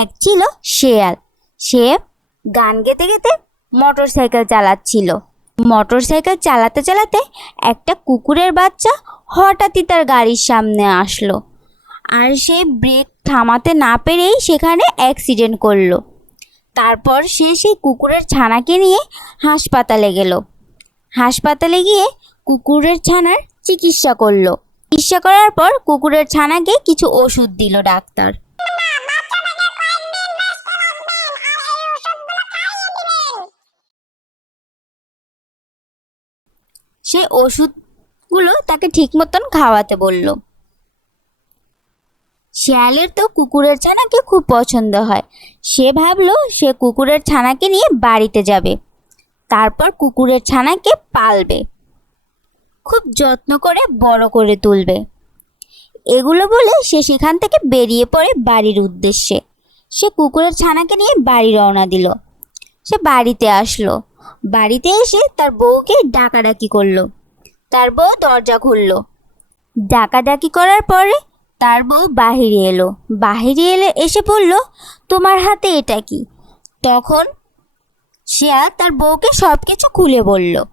এক ছিল শেয়াল। সে গান গেতে গেতে মোটর সাইকেল চালাচ্ছিল। মোটর সাইকেল চালাতে চালাতে একটা কুকুরের বাচ্চা হঠাৎই তার গাড়ির সামনে আসলো আর সে ব্রেক থামাতে না পেরেই সেখানে অ্যাক্সিডেন্ট করল। তারপর সে সেই কুকুরের ছানাকে নিয়ে হাসপাতালে গেল। হাসপাতালে গিয়ে কুকুরের ছানার চিকিৎসা করল। চিকিৎসা করার পর কুকুরের ছানাকে কিছু ওষুধ দিল ডাক্তার। সে ওষুধগুলো তাকে ঠিক মতন খাওয়াতে বলল। শিয়ালের তো কুকুরের ছানাকে খুব পছন্দ হয়। সে ভাবলো সে কুকুরের ছানাকে নিয়ে বাড়িতে যাবে। তারপর কুকুরের ছানাকে পালবে। খুব যত্ন করে বড় করে তুলবে। এগুলো বলে সে সেখান থেকে বেরিয়ে পড়ে বাড়ির উদ্দেশ্যে। সে কুকুরের ছানাকে নিয়ে বাড়ি রওনা দিল। সে বাড়িতে আসলো। বাড়িতে এসে তার বউকে ডাকাডাকি করল। তার বউ দরজা খুললো। ডাকাডাকি করার পরে তার বউ বাহিরে এলো। বাহিরে এলে এসে বলল, তোমার হাতে এটা কি? তখন শিয়া তার বউকে সব কিছু খুলে বলল।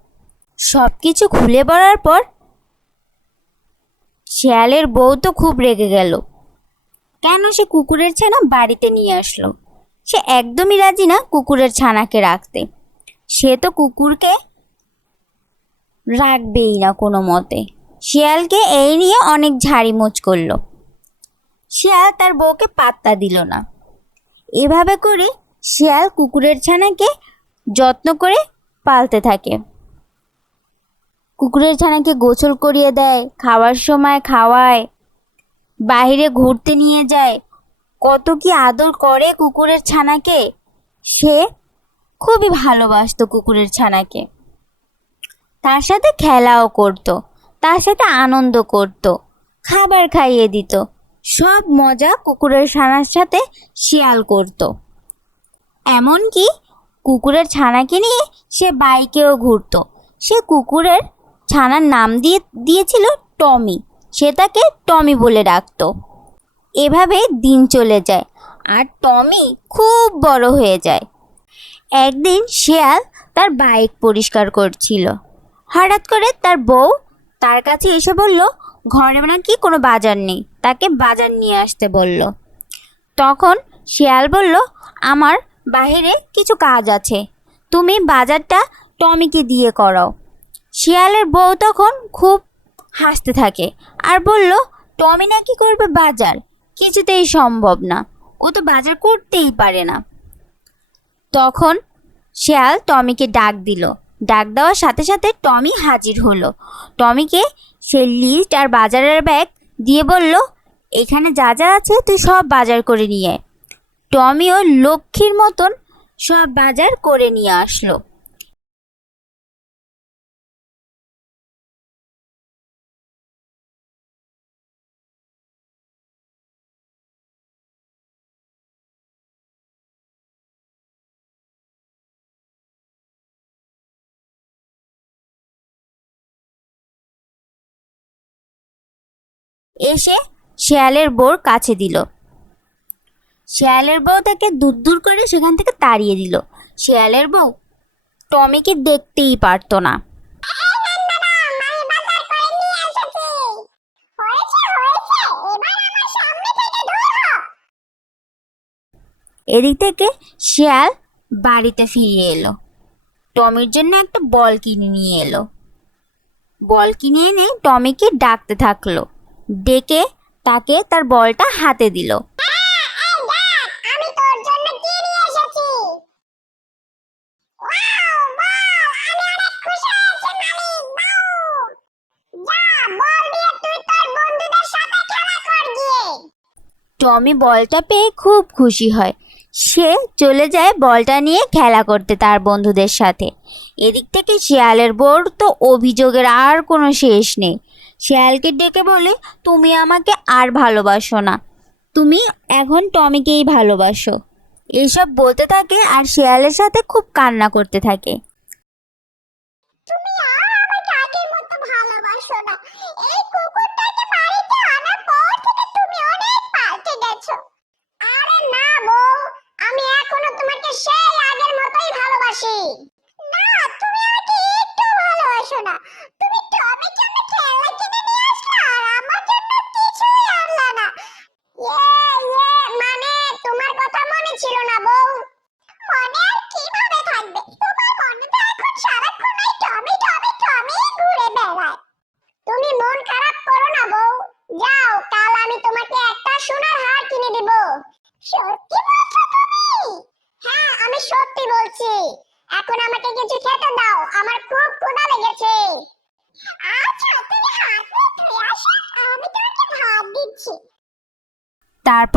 সব কিছু খুলে বলার পর শিয়ালের বউ তো খুব রেগে গেল। কেন সে কুকুরের ছানা বাড়িতে নিয়ে আসলো? সে একদমই রাজি না কুকুরের ছানাকে রাখতে। সে তো কুকুরকে রাখবেই না কোনো মতে। শিয়ালকে এই নিয়ে অনেক ঝাড়িমোচ করল। শিয়াল তার বউকে পাত্তা দিল না। এভাবে করে শিয়াল কুকুরের ছানাকে যত্ন করে পালতে থাকে। কুকুরের ছানাকে গোসল করিয়ে দেয়, খাওয়ার সময় খাওয়ায়, বাইরে ঘুরতে নিয়ে যায়। কত কি আদর করে কুকুরের ছানাকে। সে খুবই ভালোবাসতো কুকুরের ছানাকে। তার সাথে খেলাও করত, তার সাথে আনন্দ করত, খাবার খাইয়ে দিত, সব মজা কুকুরের ছানার সাথে শিয়াল করত। এমনকি কুকুরের ছানাকে নিয়ে সে বাইকেও ঘুরতো। সে কুকুরের ছানার নাম দিয়ে, দিয়েছিল টমি। সে তাকে টমি বলে ডাকতো। এভাবে দিন চলে যায়। আর টমি খুব বড় হয়ে যায়। একদিন শিয়াল তার বাইক পরিষ্কার করছিল। হঠাৎ করে তার বউ তার কাছে এসে বলল, ঘরে নাকি কোনো বাজার নেই? তাকে বাজার নিয়ে আসতে বলল। তখন শিয়াল বলল, আমার বাইরে কিছু কাজ আছে। তুমি বাজারটা টমিকে দিয়ে করো। শিয়ালের বউ তখন খুব হাসতে থাকে আর বলল, টমি নাকি করবে বাজার? কিছুতেই সম্ভব না। ও তো বাজার করতেই পারে না। তখন শেয়াল টমিকে ডাক দিল। ডাক দেওয়ার সাথে সাথে টমি হাজির হলো। টমিকে সে লিস্ট আর বাজারের ব্যাগ দিয়ে বলল, এখানে যা যা আছে তুই সব বাজার করে নিয়ে টমিও লক্ষ্মীর মতন সব বাজার করে নিয়ে আসলো। এসে শেয়ালের বউর কাছে দিল। শেয়ালের বউ তাকে দূর দূর করে সেখান থেকে তাড়িয়ে দিল। শেয়ালের বউ টমিকে দেখতেই পারতো না। এদিক থেকে শিয়াল বাড়িতে ফিরে এলো। টমির জন্য একটা বল কিনে নিয়ে এলো। বল কিনে এনে টমিকে ডাকতে থাকল। ডেকে তাকে তার বলটা হাতে দিল। টমি বলটা পেয়ে খুব খুশি হয়। সে চলে যায় বলটা নিয়ে খেলা করতে তার বন্ধুদের সাথে। এদিক থেকে শিয়ালের বোর তো অভিযোগের আর কোনো শেষ নেই। শিয়ালকে ডেকে বলে, তুমি আমাকে আর ভালোবাসো না। তুমি এখন টমিকেই ভালোবাসো। এইসব বলতে থাকে আর শেয়ালের সাথে খুব কান্না করতে থাকে।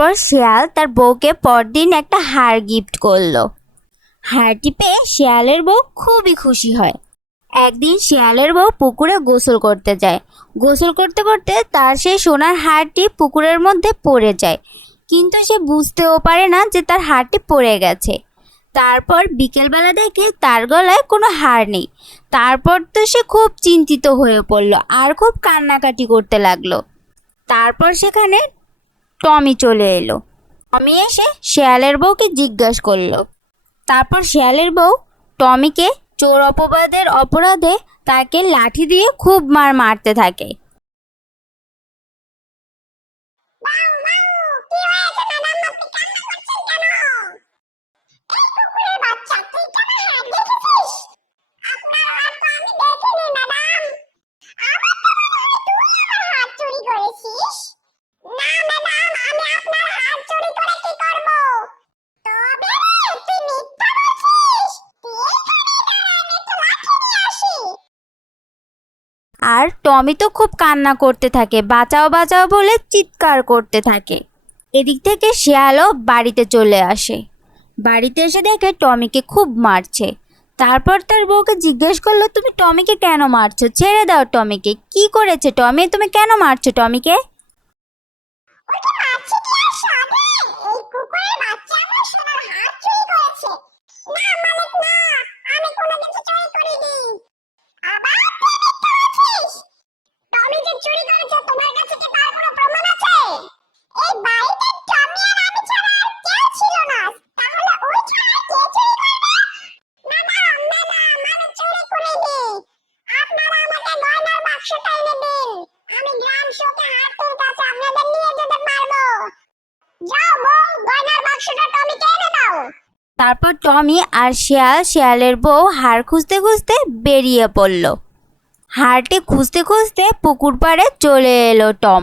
তারপর শিয়াল তার বউকে পরদিন একটা হার গিফট করল। হারটি পেয়ে শিয়ালের বউ খুবই খুশি হয়। একদিন শিয়ালের বউ পুকুরে গোসল করতে যায়। গোসল করতে করতে তার সেই সোনার হারটি পুকুরের মধ্যে পড়ে যায়। কিন্তু সে বুঝতেও পারে না যে তার হারটি পড়ে গেছে। তারপর বিকেলবেলা দেখে তার গলায় কোনো হার নেই। তারপর তো সে খুব চিন্তিত হয়ে পড়ল আর খুব কান্নাকাটি করতে লাগল। তারপর সেখানে টমি চলে এলো। টমি এসে শেয়ালের বউকে জিজ্ঞাসা করল। তারপর শেয়ালের বউ টমিকে চোর অপবাদের অপরাধে তাকে লাঠি দিয়ে খুব মার মারতে থাকে। টমি তো খুব কান্না করতে থাকে, বাঁচাও বাঁচাও বলে চিৎকার করতে থাকে। এদিক থেকে শেয়ালও বাড়িতে চলে আসে। বাড়িতে এসে দেখে টমিকে খুব মারছে। তারপর তার বউকে জিজ্ঞেস করল, তুমি টমিকে কেন মারছো? ছেড়ে দাও টমিকে। কি করেছে টমি? তুমি কেন মারছো টমিকে? আমি কোনো কিছু করিনি। আবার টমি যে চুরি তোমার কাছে কি তার কোনো প্রমাণ আছে? এই বাড়িতে টমি আর আমি ছাড়া আর কেউ ছিল না। তাহলে ওই ছাড়া কে চুরি করবে? ম্যাডাম ম্যাডাম আমি চুরি আপনারা আমাকে গয়নার বাক্সটা এনে দিন। আমি গ্রাম শোকে আপনাদের নিয়ে যেতে পারব। যাও বউ, গয়নার বাক্সটা টমিকে এনে দাও। তারপর টমি আর শেয়াল, শেয়ালের বউ হাড় খুঁজতে খুঁজতে বেরিয়ে পড়ল। হাড়টি খুঁজতে খুঁজতে পুকুর পাড়ে চলে এলো টম।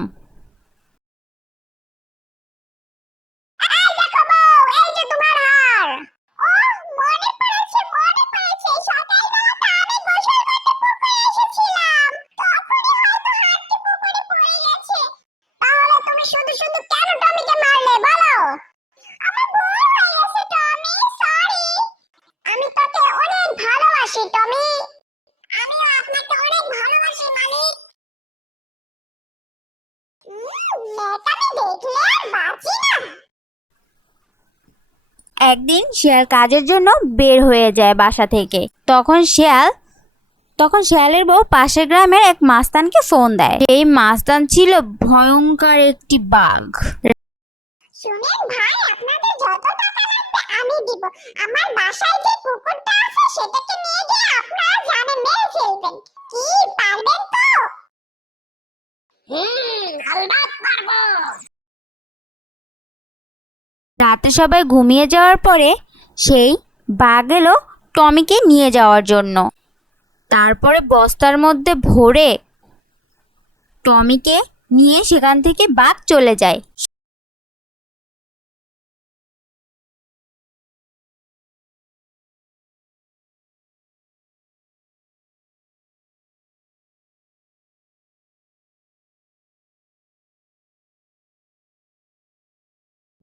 একদিন শিয়াল কাজের জন্য বের হয়ে যায় বাসা থেকে। তখন শিয়াল তখন শিয়ালের বউ পাশের গ্রামের এক মাস্তানকে ফোন দেয়। এই মাস্তান ছিল ভয়ঙ্কর একটি বাঘ। শুনেন ভাই আপনাদের যত টাকা লাগবে আমি দিব। আমার বাসায় যে কুকুরটা আছে সেটাকে নিয়ে গিয়ে রাতে সবাই ঘুমিয়ে যাওয়ার পরে সেই বাঘ এলো টমিকে নিয়ে যাওয়ার জন্য। তারপরে বস্তার মধ্যে ভরে টমিকে নিয়ে সেখান থেকে বাঘ চলে যায়।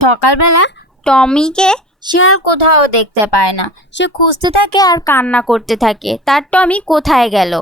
সকালবেলা টমিকে সে আর কোথাও দেখতে পায় না। সে খুঁজতে থাকে আর কান্না করতে থাকে। তার টমি কোথায় গেল?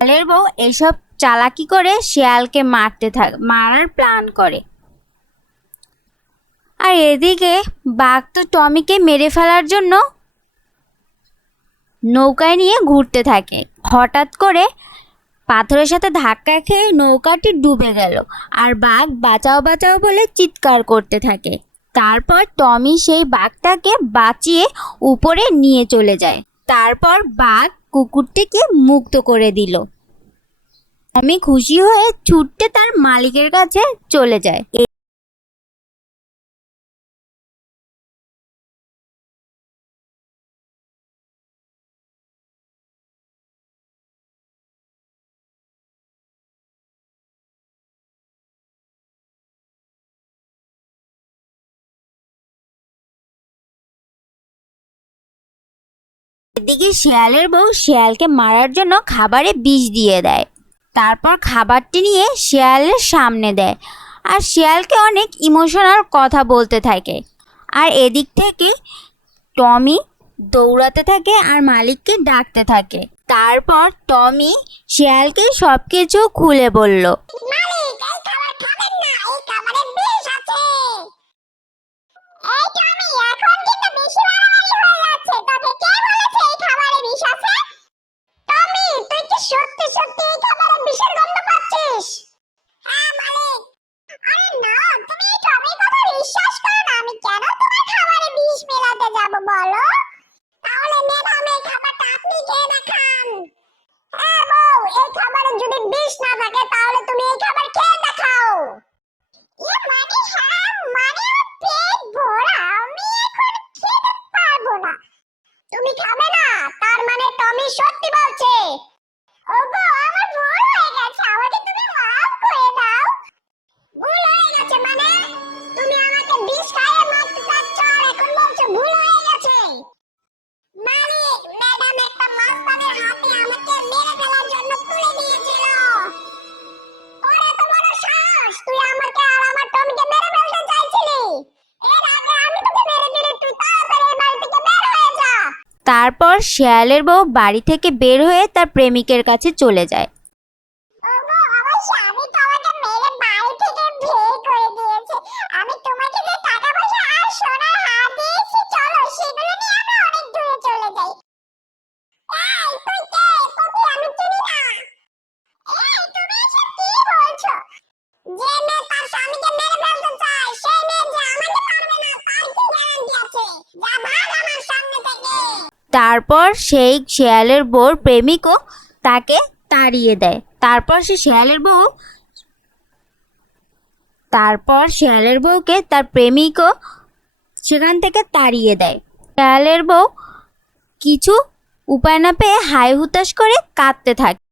শিয়ালের বউ এসব চালাকি করে শিয়ালকে মারতে থাক, মারার প্ল্যান করে। আর এদিকে বাঘ তো টমিকে মেরে ফেলার জন্য নৌকায় নিয়ে ঘুরতে থাকে। হঠাৎ করে পাথরের সাথে ধাক্কা খেয়ে নৌকাটি ডুবে গেল আর বাঘ বাঁচাও বাঁচাও বলে চিৎকার করতে থাকে। তারপর টমি সেই বাঘটাকে বাঁচিয়ে উপরে নিয়ে চলে যায়। তারপর বাঘ কুকুরটিকে মুক্ত করে দিল। আমি খুশি হয়ে ছুটতে তার মালিকের কাছে চলে যায় এদিকে শিয়ালের বউ শিয়ালকে মারার জন্য খাবারে বিষ দিয়ে দেয়। তারপর খাবারটি নিয়ে শিয়ালের সামনে দেয় আর শিয়ালকে অনেক ইমোশনাল কথা বলতে থাকে। আর এদিক থেকে টমি দৌড়াতে থাকে আর মালিককে ডাকতে থাকে। তারপর টমি শিয়ালকে সব কিছু খুলে বলল এই টমি, এখন কিন্তু বেশি হয়ে যাচ্ছে তবে কে বিষ আছে? টমি, তুই কি সত্যি সত্যি এই খাবারে বিষের গন্ধ পাচ্ছিস? হ্যাঁ মালিক। আরে না, তুমি এই টমির শিয়ালের বউ বাড়ি থেকে বের হয়ে তার প্রেমিকের কাছে চলে যায় ভাগ আমার সামনে থেকে তারপর সেই শেয়ালের বউর প্রেমিকও তাকে তাড়িয়ে দেয়। তারপর সে শেয়ালের বউ, তারপর শেয়ালের বউকে তার প্রেমিকও সেখান থেকে তাড়িয়ে দেয়। শেয়ালের বউ কিছু উপায় না পেয়ে হাই হুতাশ করে কাঁদতে থাকে।